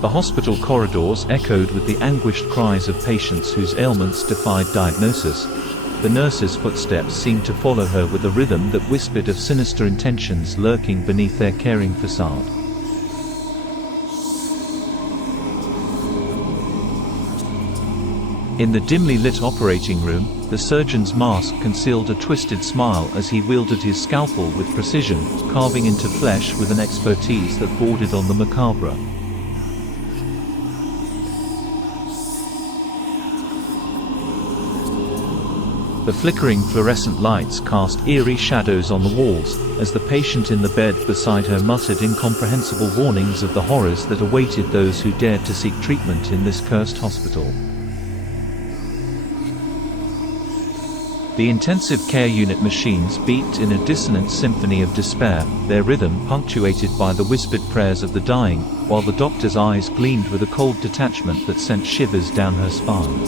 The hospital corridors echoed with the anguished cries of patients whose ailments defied diagnosis. The nurses' footsteps seemed to follow her with a rhythm that whispered of sinister intentions lurking beneath their caring facade. In the dimly lit operating room, the surgeon's mask concealed a twisted smile as he wielded his scalpel with precision, carving into flesh with an expertise that bordered on the macabre. The flickering fluorescent lights cast eerie shadows on the walls, as the patient in the bed beside her muttered incomprehensible warnings of the horrors that awaited those who dared to seek treatment in this cursed hospital. The intensive care unit machines beeped in a dissonant symphony of despair, their rhythm punctuated by the whispered prayers of the dying, while the doctor's eyes gleamed with a cold detachment that sent shivers down her spine.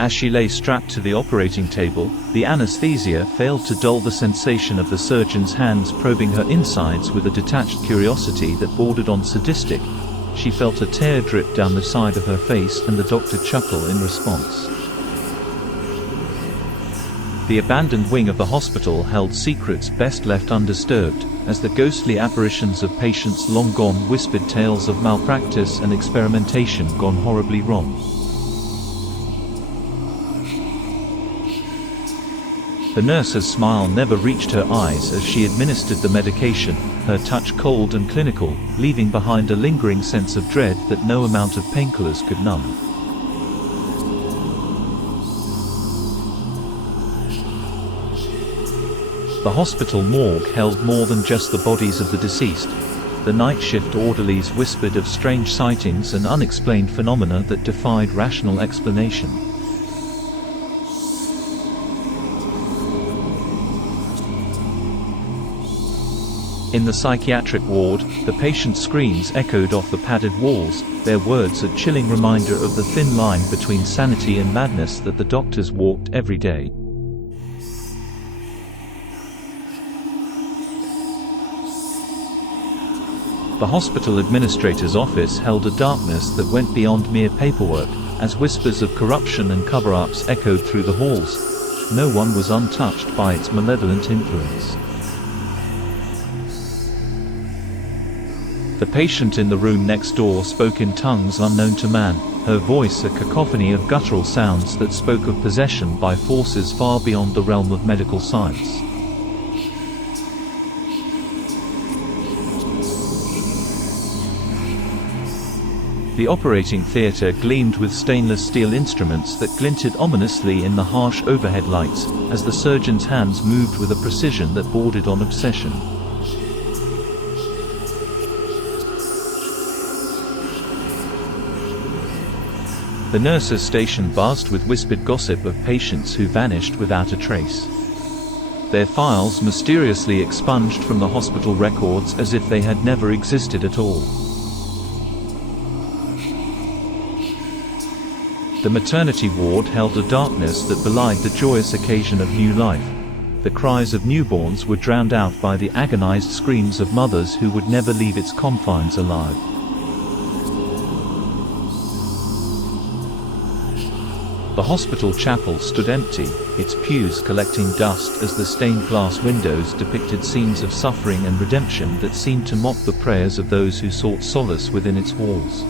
As she lay strapped to the operating table, the anesthesia failed to dull the sensation of the surgeon's hands probing her insides with a detached curiosity that bordered on sadistic. She felt a tear drip down the side of her face and the doctor chuckle in response. The abandoned wing of the hospital held secrets best left undisturbed, as the ghostly apparitions of patients long gone whispered tales of malpractice and experimentation gone horribly wrong. The nurse's smile never reached her eyes as she administered the medication, her touch cold and clinical, leaving behind a lingering sense of dread that no amount of painkillers could numb. The hospital morgue held more than just the bodies of the deceased. The night shift orderlies whispered of strange sightings and unexplained phenomena that defied rational explanation. In the psychiatric ward, the patients' screams echoed off the padded walls, their words a chilling reminder of the thin line between sanity and madness that the doctors walked every day. The hospital administrator's office held a darkness that went beyond mere paperwork, as whispers of corruption and cover-ups echoed through the halls. No one was untouched by its malevolent influence. The patient in the room next door spoke in tongues unknown to man, her voice a cacophony of guttural sounds that spoke of possession by forces far beyond the realm of medical science. The operating theater gleamed with stainless steel instruments that glinted ominously in the harsh overhead lights, as the surgeon's hands moved with a precision that bordered on obsession. The nurses' station buzzed with whispered gossip of patients who vanished without a trace. Their files mysteriously expunged from the hospital records as if they had never existed at all. The maternity ward held a darkness that belied the joyous occasion of new life. The cries of newborns were drowned out by the agonized screams of mothers who would never leave its confines alive. The hospital chapel stood empty, its pews collecting dust as the stained glass windows depicted scenes of suffering and redemption that seemed to mock the prayers of those who sought solace within its walls.